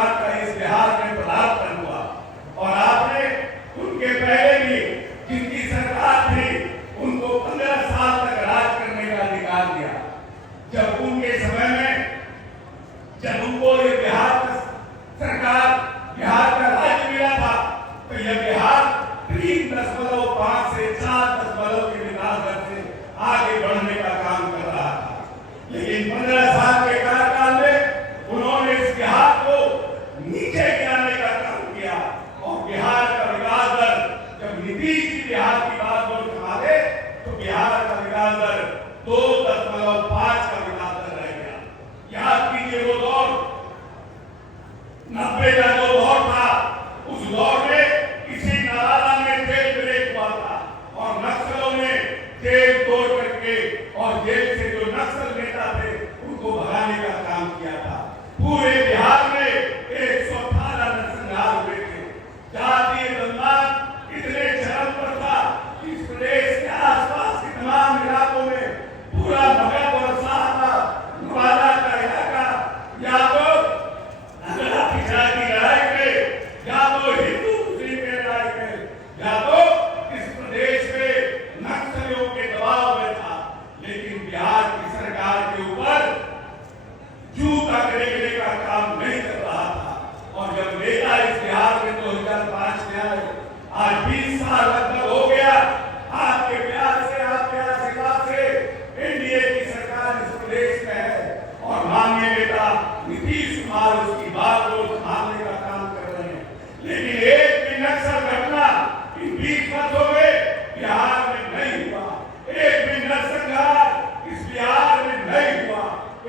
समाज का इस बिहार में पदार्पण हुआ और आपने उनके पहले भी जिनकी सरकार थी उनको 15 साल तक राज करने का अधिकार दिया। जब उनके समय में जब उनको ये बिहार का सरकार बिहार का राज्य मिला था तो यह बिहार 3.5 से 4 के विकास दर से आगे बढ़ने का काम कर रहा था। लेकिन 15 साल के कार्यकाल में उन्होंने इस बिहार को नीचे गिराने का काम किया और बिहार का विकास दर, जब नीतीश जी बिहार की बात को उठाते तो बिहार का विकास दर 2.5 का विकास दर रह गया। याद कीजिए वो दौर 90 का जो दौर था, उस दौर में किसी नाला में जेल ब्रेक हुआ था और नक्सलों ने जेल तोड़ करके और जेल से जो नक्सल नेता थे उनको भगाने का काम किया था। पूरे बिहार में 118 नरसंहार हुए थे। जातीय बंधन इतने चरम पर था कि इस प्रदेश के आसपास के तमाम इलाकों में पूरा मगध और साहबा नवादा का इलाका या तो अगला पिछड़ा की लड़ाई में, या तो हिंदू मुस्लिम के लड़ाई में, या तो इस प्रदेश में नक्सलियों के दबाव में था। लेकिन बिहार की सरकार के ऊपर जूता गिरने का काम नहीं कर रहा था। और जब नेता इस बिहार में 2005 में आए, आज 20 साल लगभग हो गया, आपके प्यार से, आपके आशीर्वाद से एनडीए की सरकार इस प्रदेश में है और माननीय नेता नीतीश कुमार उसकी बात को संभालने का काम कर रहे हैं। लेकिन एक भी नक्सल घटना इन 20 वर्षों में बिहार में नहीं हुआ। एक भी नरसंहार इस बिहार में नहीं हुआ।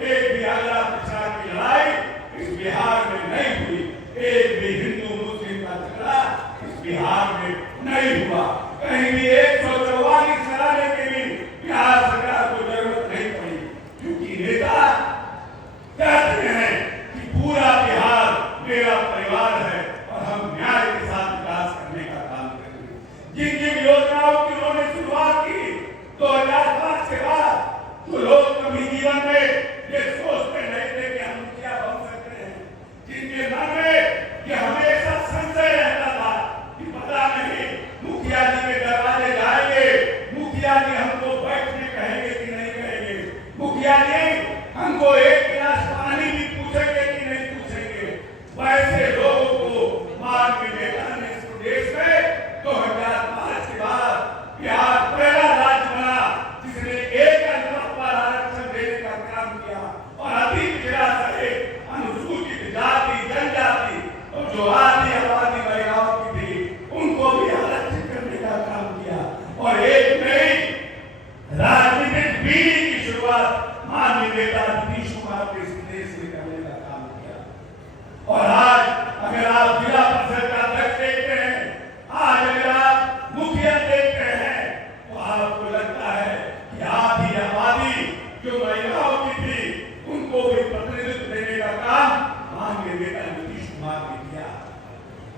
एक भी अगला पिछड़ा की लड़ाई इस बिहार में नहीं हुई। एक भी हिंदू मुस्लिम का झगड़ा इस बिहार में नहीं हुआ। कहीं भी 144 चलाने के भी बिहार सरकार को जरूरत नहीं पड़ी, क्योंकि नेता कहते हैं कि पूरा बिहार मेरा परिवार है और हम न्याय के साथ विकास करने का काम करेंगे। जिन जिन योजनाओं की उन्होंने शुरुआत की 2005 के बाद, तो लोग कभी जीवन में ये सोचते नहीं थे कि हम मुखिया बन सकते हैं। जिनके मन में ये हमेशा संशय रहता था कि पता नहीं मुखिया जी के दरवाजे जाएंगे, मुखिया जी हमको बैठने कहेंगे कि नहीं कहेंगे, मुखिया जी हमको एक गिलास पानी भी पूछेंगे कि नहीं पूछेंगे। वैसे लोगों को माननीय नेता ने इस प्रदेश में 2005 के बाद बिहार पहला राज्य बना जिसने एक पर आरक्षण देने का काम किया और अति पिछड़ा से अनुसूचित जाति, जनजाति और जो आदि आबादी महिलाओं की थी उनको भी आरक्षित करने का काम किया और एक नई राजनीतिक पीढ़ी की शुरुआत माननीय नेता नीतीश कुमार के इस देश में करने का काम किया। और आज अगर आप जिला परिषद का अध्यक्ष देखते हैं, आज अगर आप मुखिया देखते हैं, तो आपको लगता है कि आधी आबादी जो महिलाओं की थी उनको भी प्रतिनिधित्व देने का काम माननीय नेता नीतीश कुमार ने किया।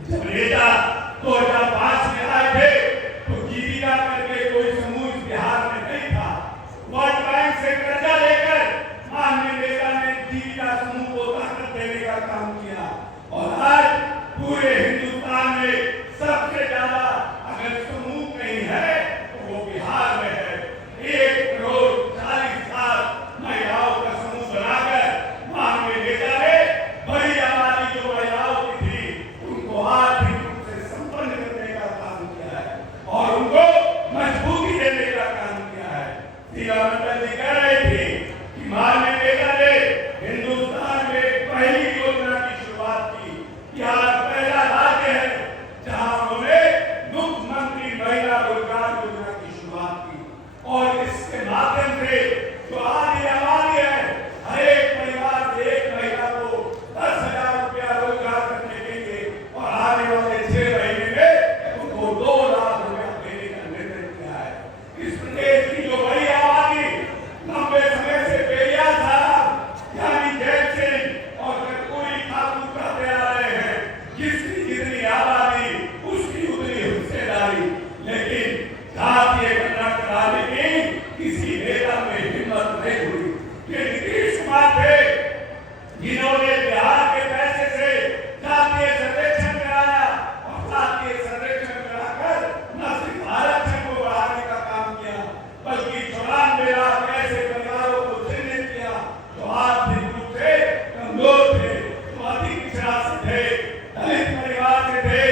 जब नेता 2005 में आए थे तो जीविका करके कोई समूह इस बिहार में नहीं था। वर्ल्ड बैंक से कर्जा लेकर माननीय नेता ने जीविका समूह को ताकत देने का काम किया और आज पूरे हिंदुस्तान में सबसे ज्यादा अगर समूह कहीं है तो वो बिहार में है। 1,40,00,000 महिलाओं का समूह बनाकर माननीय नेता ने बड़ी आबादी जो महिलाओं की थी उनको आर्थिक रूप से संपन्न पिछड़ा से थे, दलित परिवार से थे,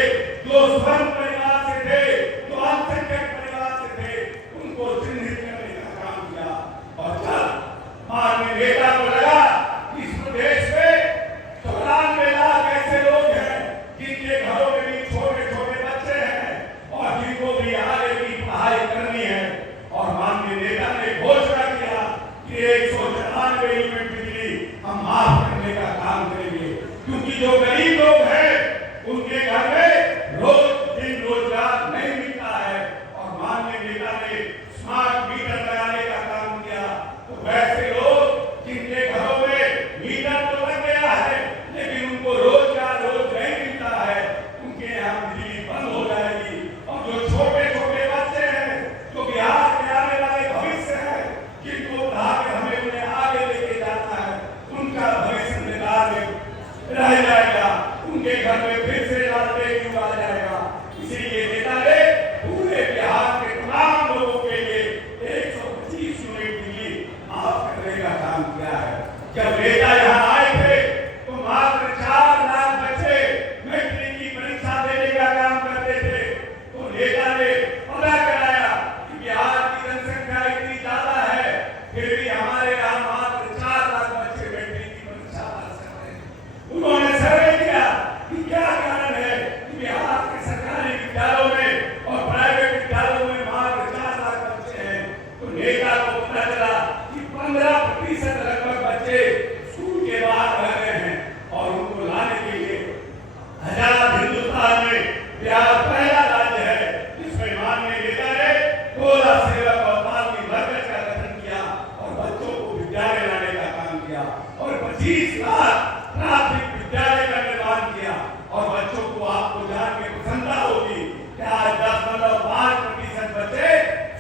जो स्वर्ण परिवार से थे, जो अल्पसंख्यक परिवार से थे, उनको चिन्हित करने का काम किया। और जब माननीय नेता को लगा कि इस प्रदेश में 94 लाख ऐसे लोग हैं जिनके घरों में भी छोटे छोटे बच्चे हैं और जिनको भी आगे की पढ़ाई करनी है, और माननीय नेता ने घोषणा किया कि 194 यूनिट बिजली हम माफ करने का काम करेंगे, क्योंकि जो गरीब लोग हैं उनके घर में रोज दिन रोजगार नहीं मिलता है। और माननीय नेता ने स्मार्ट मीटर लगाने का काम किया, तो वैसे लोग जिनके घरों में मीटर तो लग गया है लेकिन उनको रोजगार रोज नहीं मिलता है, उनके यहाँ बिजली बंद हो जाएगी। और जो छोटे छोटे बच्चे हैं, जो बिहार के आने वाले भविष्य है, जिनको पढ़ा के हमें उन्हें आगे लेके जाना है, उनका भविष्य अंधकार में रह जाएगा, उनके घर में फिर से लालटेन युग आ जाएगा। इसीलिए नेता ने पूरे बिहार के तमाम लोगों के लिए 125 यूनिट बिजली माफ करने का काम किया है। जब नेता यहाँ आए थे तो मात्र 4 लाख बच्चे मैट्रिक की परीक्षा देने का काम करते थे, तो नेता ने पता कराया कि बिहार की जनसंख्या इतनी ज्यादा है, फिर भी हमारे यहाँ मात्र 4 लाख बच्चे मैट्रिक की परीक्षा पास कर रहे हैं। उन्होंने सर्वे किया कि क्या कारण है कि बिहार के सरकारी विद्यालयों में और प्राइवेट विद्यालयों में मात्र 4 लाख बच्चे हैं। तो नेता को पता चला कि 15% लगभग बच्चे स्कूल के बाहर रह रहे हैं, और उनको लाने के लिए आजाद हिंदुस्तान में बिहार पहला राज्य है जिसमें माननीय नेता ने टोला सेवक और तालमी वर्ग का गठन किया और बच्चों को विद्यालय लाने का काम किया, और 25 लाख प्राथमिक विद्यालय का निर्माण किया। और बच्चों को आपको जान के प्रसन्नता होगी कि आज 10.5% बच्चे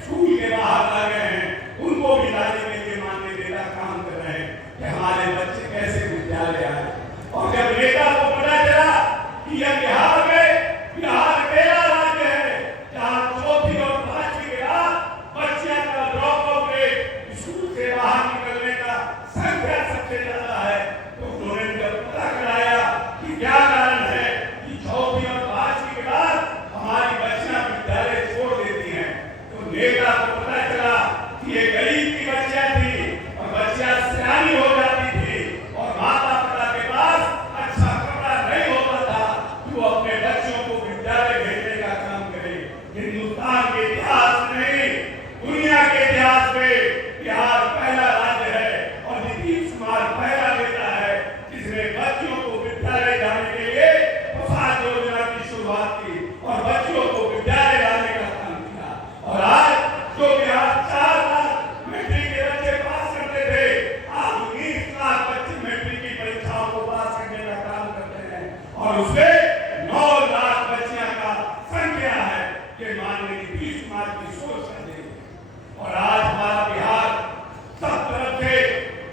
स्कूल के बाहर आ गए हैं, उनको भी लाने के लिए माननीय नेता काम कर रहे हैं कि हमारे बच्चे कैसे विद्यालय आए। और जब नेता को पता चला कि यह बिहार पहला राज्य है जहाँ 4वीं और 5वीं के बाद बच्चियों का ड्रॉप आउट रेट स्कूल से बाहर निकलने का संख्या सबसे ज्यादा है, तो उन्होंने जब पता कराया कि क्या कारण है कि 4वीं और 5वीं के बाद हमारी बच्चियां विद्यालय छोड़ देती हैं, तो नेता को पता चला कि ये गरीब की बच्चियां थी और बच्चियां सियानी हो जाती थी और माता पिता के पास अच्छा कपड़ा नहीं होता था, तो अपने बच्चों को विद्यालय भेजने का काम करे। हिंदुस्तान के इतिहास में नहीं, दुनिया के इतिहास में बिहार पहला राज्य है और नीतीश कुमार पहला नेता है जिसने बच्चों को विद्यालय जाने के लिए प्रसाद योजना की शुरुआत की और बच्चों को विद्यालय लाने का काम किया। और आज जो बिहार 4 लाख मैट्रिक के बच्चे पास करते थे, आज 19 लाख बच्चे मैट्रिक की परीक्षाओं को पास करने का काम करते हैं, और उसमें 9 लाख बच्चियां का संख्या है कि माननीय नीतीश कुमार की सोच है। और आज हमारा बिहार सब तरफ से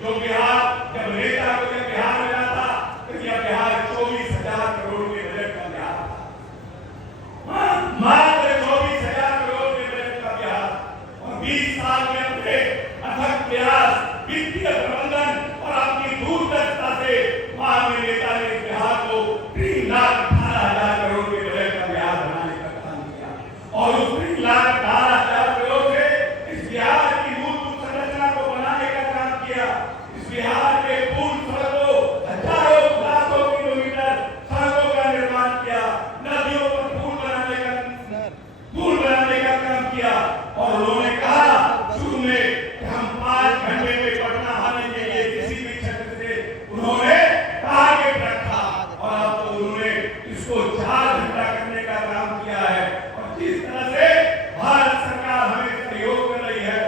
जो बिहार जब नेता को जब बिहार मिला था तो यह बिहार 24,000 करोड़ के बजट का बिहार था, मात्र 24,000 करोड़ के बजट का बिहार। और 20 साल में अपने अथक प्रयास, वित्तीय प्रबंधन और अपनी दूरदर्शिता से माननीय नेता ने बिहार को 3,18,000 करोड़ के बजट का बिहार बनाने का काम किया। और उस 3,18,000 करोड़ से इस बिहार की मूलभूत संरचना को बनाने का काम किया। इस बिहार के पूर्ण सड़कों, हजारों लाखों किलोमीटर सड़कों का निर्माण किया, नदियों पर पुल बनाने का काम किया। और उन्होंने कहा शुरू में कि हम 5 घंटे में पटना आने के लिए किसी भी क्षेत्र से उन्होंने टारगेट रखा, और अब तो उन्होंने इसको 4 घंटा करने का काम किया है। और जिस तरह से भारत सरकार हमें सहयोग कर रही है,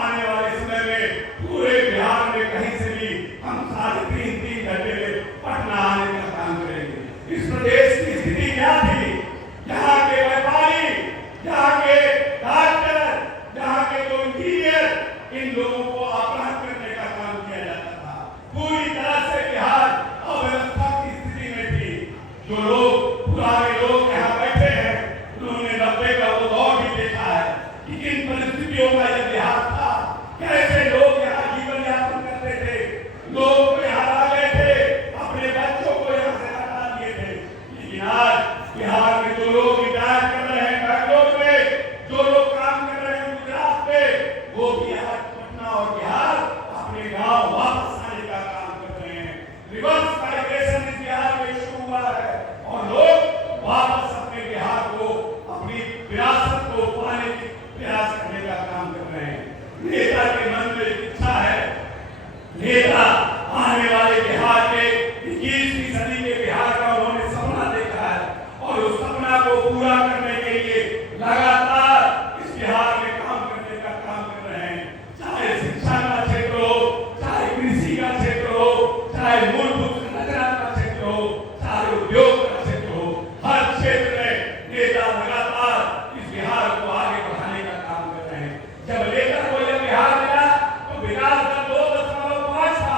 आने वाले समय में पूरे बिहार में कहीं से भी हम 3.5 घंटे में पटना आने का काम करेंगे। इस प्रदेश की स्थिति क्या थी? यहाँ के व्यापारी, यहाँ के डॉक्टर, यहाँ के जो इंजीनियर, इन लोगों को अपराध करने का काम किया जाता था। पूरी तरह से बिहार अव्यवस्था की स्थिति में थी। जो लोग पुराने लोग यहाँ बैठे हैं, उन्होंने 90 का वो दौर भी देखा है कि किन परिस्थितियों में यह बिहार था, कैसे लोग यहाँ जीवन यापन करते थे। लोग यहाँ आ गए थे, अपने बच्चों को यहाँ से हटा उद्योग विकसित हो। हर क्षेत्र में नेता लगातार इस बिहार को आगे बढ़ाने का काम कर रहे हैं। जब नेता को यह बिहार मिला तो विकास दर 2.5 था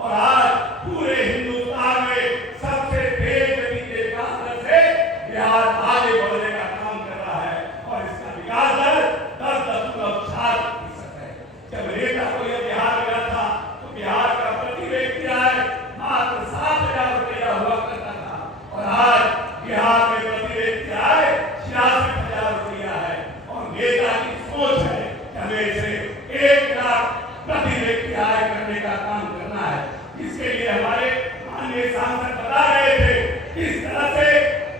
और आज पूरे हिंदुस्तान में सबसे तेज गति के विकास दर से बिहार आगे बढ़ने का काम कर रहा है और इसका विकास दर 10.7% है। जब नेता को यह बिहार मिला था तो बिहार का प्रति व्यक्ति आय मात्र 7,000 रुपया हुआ करता था और आज बिहार में प्रति व्यक्ति आय 66,000 रुपया है और नेता की सोच है कि हमें इसे 1 लाख प्रति व्यक्ति आय करने का काम करना है। इसके लिए हमारे माननीय सांसद बता रहे थे किस तरह से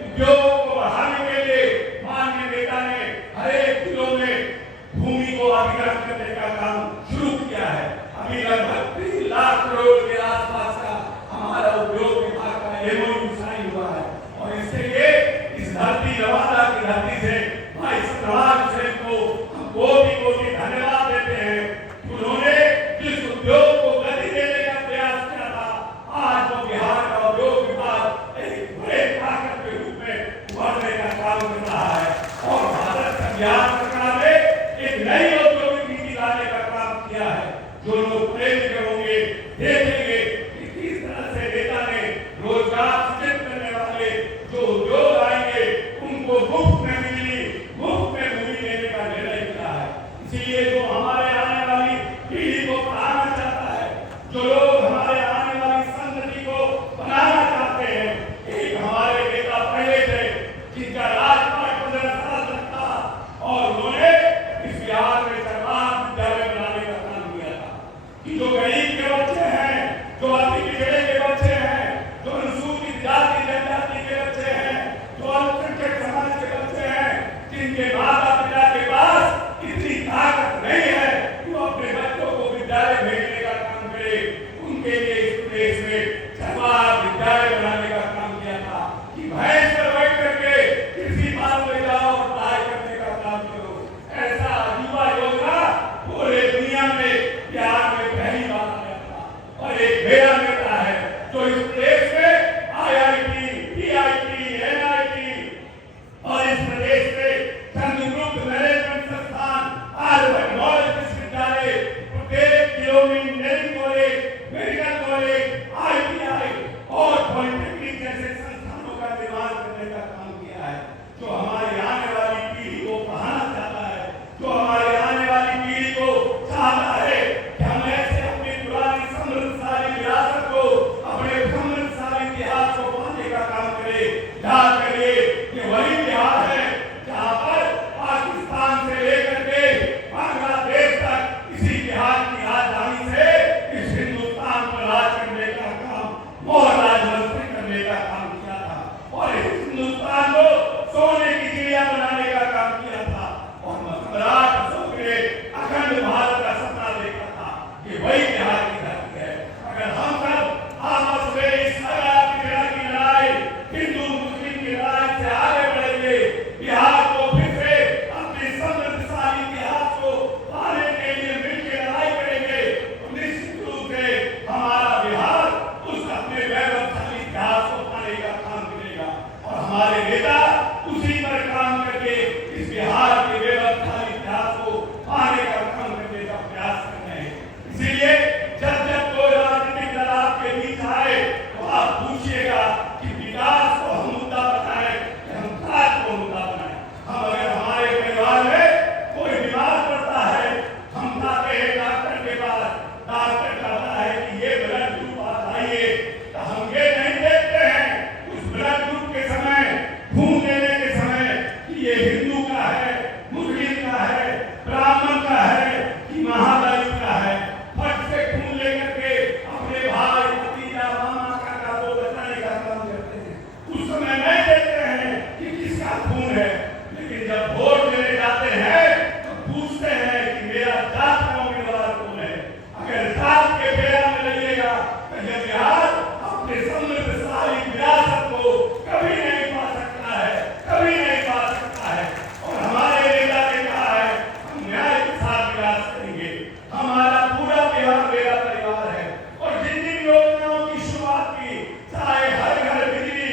उद्योग को बढ़ाने के लिए माननीय नेता ने हर एक जिलों में भूमि को अधिग्रहण करने का काम शुरू किया है। अभी लगभग 3 लाख करोड़ के आसपास का हमारा उद्योग विभाग का MOU साइन हुआ है और इसके लिए इस धरती नवादा की धरती से भाई सत्यवान सिंह को हम कोटि धन्यवाद देते हैं। उन्होंने जिस उद्योग को गति देने का प्रयास किया था, आज वो बिहार का उद्योग विभाग एक बड़े ताकत के रूप में उभरने का काम कर रहा है और भारत बिहार सरकार ने एक नई औद्योगिक नीति लाने का काम किया है। जो लोग प्रेरित होंगे देखेंगे कि किस तरह से नेता ने रोजगार सृजित करने वाले जो उद्योग आएंगे उनको मुफ्त में बिजली, मुफ्त में भूमि देने का निर्णय किया है। इसीलिए जो हमारे आने वाली पीढ़ी को पढ़ाना चाहता है, जो लोग हमारे आने वाली संतति को बनाना चाहते हैं, एक हमारे नेता पहले थे जिनका राजपाट 15 साल तक था और उन्होंने इस बिहार में सरकार विद्यालय बनाने का काम किया था कि जो गरीब के बच्चे हैं, जो अति पिछड़े के बच्चे हैं, जो अनुसूचित जाति जनजाति के बच्चे हैं, जो अल्पसंख्यक समाज के बच्चे हैं, जिनके माता पिता के पास इतनी ताकत नहीं है कि वो अपने बच्चों को विद्यालय भेजने का काम करे, उनके लिए इस प्रदेश में सरकार विद्यालय बनाने का काम किया था कि भैंस पर बैठ करके कृषि फार्म में जाओ और पढ़ाई करने का काम करो। ऐसा युवा योजना पूरे दुनिया में बिहार में पहली बार आया था और एक मेरा नेता है जो इस प्रदेश में IIT, PIT, NIT और इस प्रदेश में चंद्रगुप्त मैनेजमेंट संस्थान, हार्वर्ड नॉलेज विश्वविद्यालय, प्रत्येक जिलों में engineering college, medical college, ITI और पॉलिटेक्निक जैसे संस्थानों का निर्माण करने का काम किया है। जो हमारी आने वाली पीढ़ी को पढ़ाना चाहता है, जो हमारी आने वाली पीढ़ी को चाहता है कि हम ऐसे अपनी पुरानी समृद्धशाली विरासत को, अपने समृद्धशाली इतिहास को पाने का काम करें। याद करिए कि वही बिहार है जहाँ पर पाकिस्तान से लेकर के बांग्लादेश तक इसी बिहार की राजधानी से इस हिंदुस्तान पर राज करने का काम मोहनलाल वंश ने करने का काम किया था और इस हिंदुस्तान को सोने की चिड़िया बनाने का काम किया था और सम्राट अशोक ने अखंड भारत का सपना देखा था। ये वही बिहार की धरती है। अगर हम सब आपस में इस पिछड़ा की लड़ाई, हिंदू मुस्लिम की लड़ाई से आगे बढ़ेंगे, बिहार को फिर से अपने समृद्धशाली इतिहास को पाने के लिए मिलकर लड़ाई करेंगे तो निश्चित रूप से हमारा बिहार उस अपने वैभवशाली इतिहास को पाने का काम करेगा और हमारे नेता उसी पर काम करके इस बिहार के वैभवशाली इतिहास को पाने का काम करने का प्रयास कर रहे हैं। इसीलिए जब जब कोई राजनीतिक दल आपके बीच आए तो आप पूछिएगा कि विकास को हम मुद्दा बनाए कि हम काज को मुद्दा बनाए। हम अगर हमारे परिवार में कोई बीमार पड़ता है, हम जाते हैं डॉक्टर के पास, डॉक्टर कहता है कि ये ब्लड ग्रुप आप लाइए, तो हम ये नहीं देखते हैं उस ब्लड ग्रुप के समय, खून लेने के समय कि ये हिंदू का है, मुस्लिम का है, ब्राह्मण का है कि महादलित का है। फट से खून लेकर के अपने भाई, भतीजा, मामा, काका को बताने का काम करते हैं। उस समय नहीं देखते हैं कि किसका खून है, लेकिन जब वोट लेने जाते हैं तो पूछते हैं कि मेरा जात का उम्मीदवार कौन है। अगर जात के बेड़ा में लगिएगा तो यह बिहार अपने समृद्धशाली विरासत को कभी नहीं पा सकता है, कभी नहीं पा सकता है। और हमारे नेता ने कहा है हम न्याय के साथ विकास करेंगे। हमारा पूरा बिहार मेरा परिवार है और जिन जिन योजनाओं की शुरुआत की, चाहे हर घर बिजली,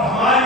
और हमारे